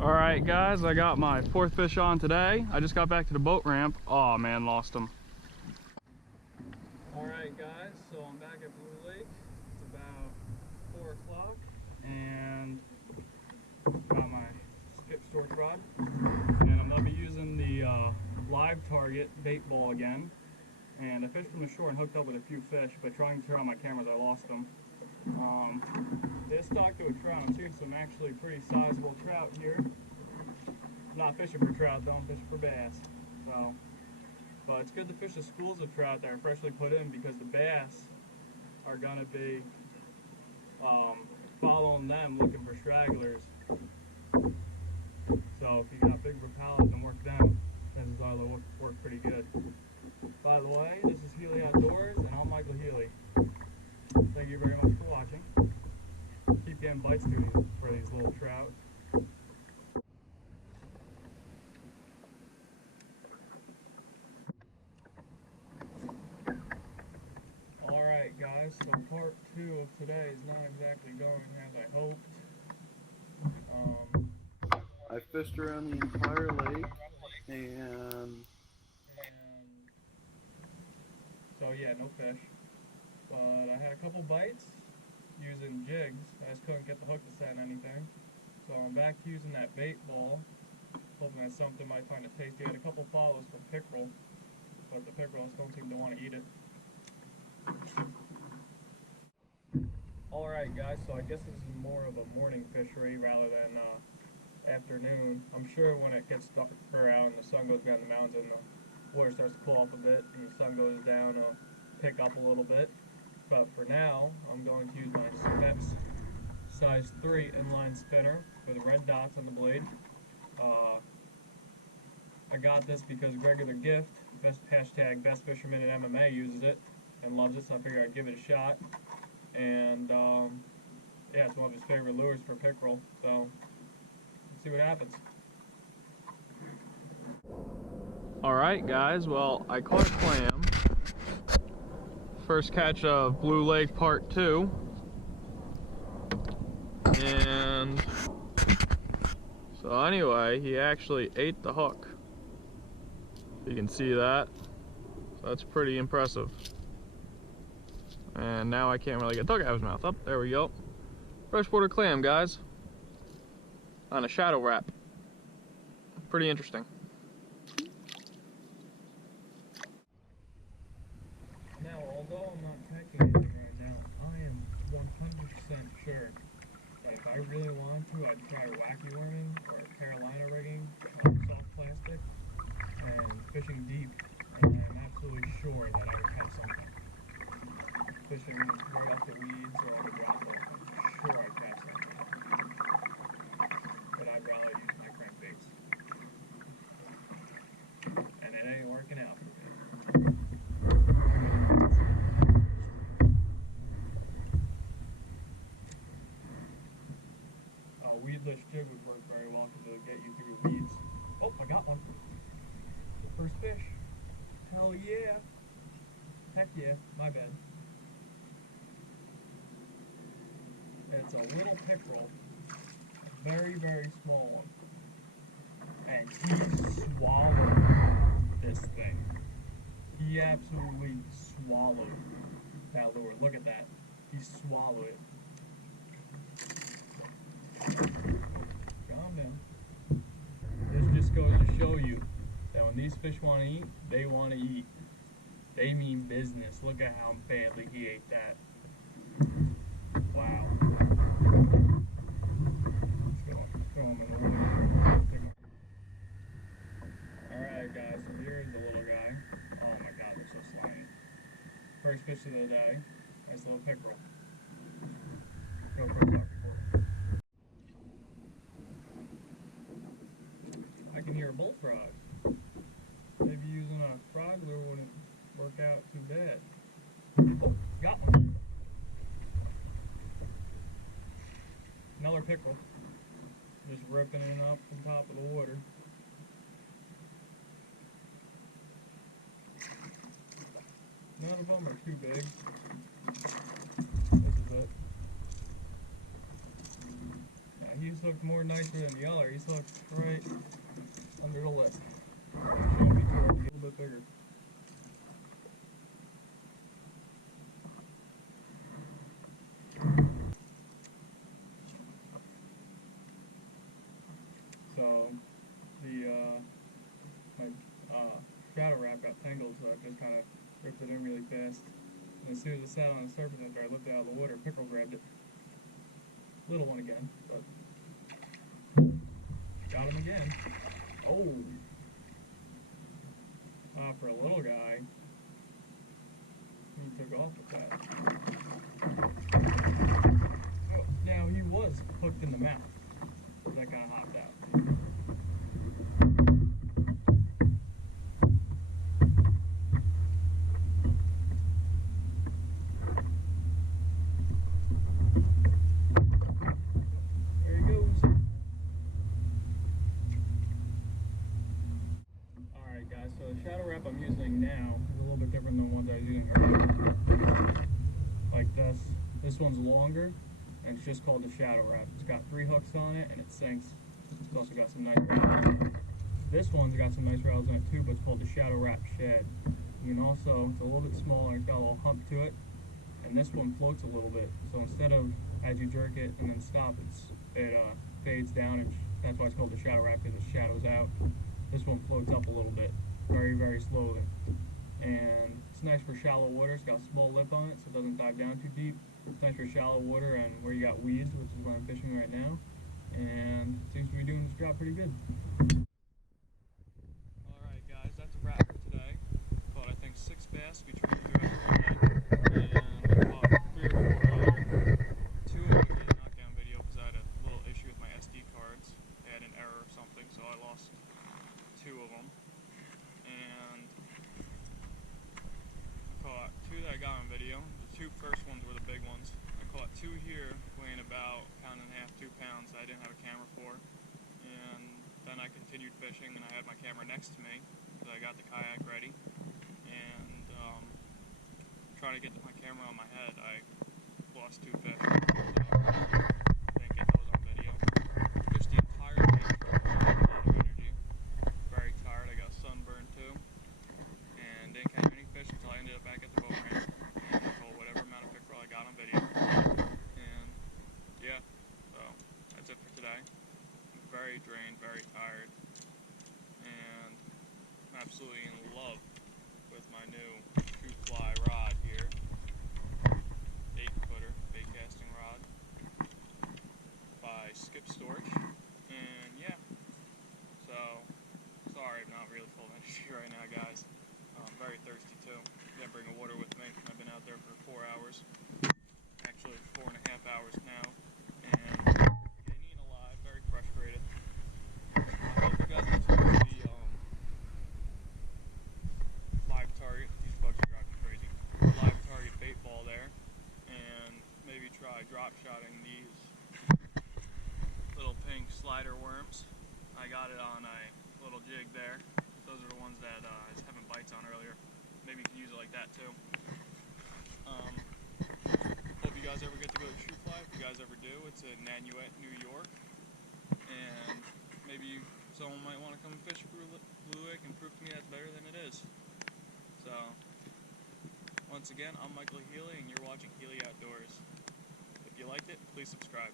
All right, guys, I got my fourth fish on today. I just got back to the boat ramp. Oh man, lost him. All right, guys, so I'm back at Blue Lake. It's about 4 o'clock, and got my skip storage rod, and I'm gonna be using the live target bait ball again. And I fished from the shore and hooked up with a few fish, but trying to turn on my cameras, I lost them. They stuck to a trout. I'm seeing some actually pretty sizable trout here. I'm not fishing for trout though, I'm fishing for bass. So, but it's good to fish the schools of trout that are freshly put in, because the bass are gonna be following them, looking for stragglers. So if you got big propellers and work them, chances are they'll work pretty good. By the way, this is Healy Outdoors, and I'm Michael Healy. Thank you very much for watching. Keep getting bites for these little trout. Alright guys, so part 2 of today is not exactly going as I hoped. I fished around the entire lake, and so yeah, no fish. But I had a couple bites using jigs. I just couldn't get the hook to send anything. So I'm back to using that bait ball, hoping that something might find it tasty. I had a couple follows for pickerel, but the pickerels don't seem to want to eat it. Alright guys, so I guess this is more of a morning fishery rather than afternoon. I'm sure when it gets darker out and the sun goes behind the mountains and the water starts to cool off a bit and the sun goes down, it'll pick up a little bit. But for now, I'm going to use my mepps size 3 inline spinner with the red dots on the blade. I got this because Greg the Gift, hashtag best fisherman in MMA, uses it and loves it, so I figured I'd give it a shot. And yeah, it's one of his favorite lures for pickerel, so let's see what happens. Alright guys, well, I caught a clam. First catch of Blue Lake part 2. And so anyway, he actually ate the hook. You can see that. So that's pretty impressive. And now I can't really get the hook out of his mouth. Up, there we go. Freshwater clam, guys. On a shadow wrap. Pretty interesting. Now, although I'm not catching anything right now, I am 100% sure that if I really wanted to, I'd try wacky worming or Carolina rigging on soft plastic and fishing deep, and I'm absolutely sure that I would catch something. Fishing right off the weeds or on the drop off, I'm sure I'd catch something. But I'd rather use my crankbaits. And it ain't working out for me. A weedless jig would work very well because it'll get you through the weeds. Oh, I got one. First fish. Hell yeah. Heck yeah, my bad. It's a little pickerel. Very, very small one. And he swallowed this thing. He absolutely swallowed that lure. Look at that. He swallowed it. Calm down. This just goes to show you that when these fish want to eat, they want to eat. They mean business. Look at how badly he ate that. Wow. Let's go. Throw him in the water. Alright guys, so here's the little guy. Oh my god, they're so slimy. First fish of the day. Nice little pickerel. GoPro's off record. I can hear a bullfrog. Maybe using a frog lure wouldn't work out too bad. Oh, got one. Another pickerel. Just ripping it up from top of the water. None of them are too big. This is it. Yeah, he he's hooked more nicer than the other. He's hooked right under the lip. Show me to a little bit bigger. So the my shadow wrap got tangled, so I just kind of ripped it in really fast. And as soon as it sat on the surface after I lifted it out of the water, Pickle grabbed it. Little one again, but got him again. Oh! For a little guy, he took off with that. Oh, now he was hooked in the mouth. That kind of hopped out. There he goes. Alright guys, so the shadow wrap I'm using now is a little bit different than the ones I was using earlier. Like this. This one's longer, and it's just called the shadow wrap. It's got 3 hooks on it, and it sinks. It's also got some nice rattles. This one's got some nice rattles in it too, but it's called the shadow wrap shad. You can also, it's a little bit smaller, it's got a little hump to it, and this one floats a little bit. So instead of, as you jerk it and then stop, it fades down, and that's why it's called the shadow wrap, because it shadows out. This one floats up a little bit, very, very slowly. And it's nice for shallow water. It's got a small lip on it, so it doesn't dive down too deep. It's nice for shallow water and where you got weeds, which is where I'm fishing right now. And it seems to be doing this job pretty good. Alright guys, that's a wrap for today. Caught I think 6 bass between the 2 and I caught 3 or 4 other. 2 of them I did a knockdown video because I had a little issue with my SD cards. They had an error or something, so I lost 2 of them. And I caught 2 that I got on video. The 2 first ones were the big ones. I caught 2 here weighing about 1.5 pounds, 2 pounds that I didn't have a camera for. And then I continued fishing, and I had my camera next to me because I got the kayak ready. And trying to get my camera on my head, I lost 2 fish. So didn't get those on video. Fished the entire day for a lot of energy. Very tired. I got sunburned too. And didn't catch any fish until I ended up back at the boat ramp and caught whatever amount of pickerel I got on video. And yeah, so that's it for today. I'm very drained, very tired, and I'm absolutely in love with my new Shu-Fly rod here. 8-footer bait casting rod by Skip Storage. And yeah, so sorry I'm not really full of energy right now, guys. I'm very thirsty too. Didn't bring a water with me. I've been out there for 4 hours. Actually 4.5 hours now. And getting eaten alive, very frustrated. I hope you guys enjoyed the live target. These bugs are driving me crazy. Live target bait ball there. And maybe try drop shotting these little pink slider worms. I got it on a little jig there. Those are the ones that I was having bites on earlier. Maybe you can use it like that too. Hope you guys ever get to go to Shu-Fly. If you guys ever do, it's in Nanuet, New York. And maybe someone might want to come and fish Blue Lake and prove to me that's better than it is. So, once again, I'm Michael Healy and you're watching Healy Outdoors. If you liked it, please subscribe.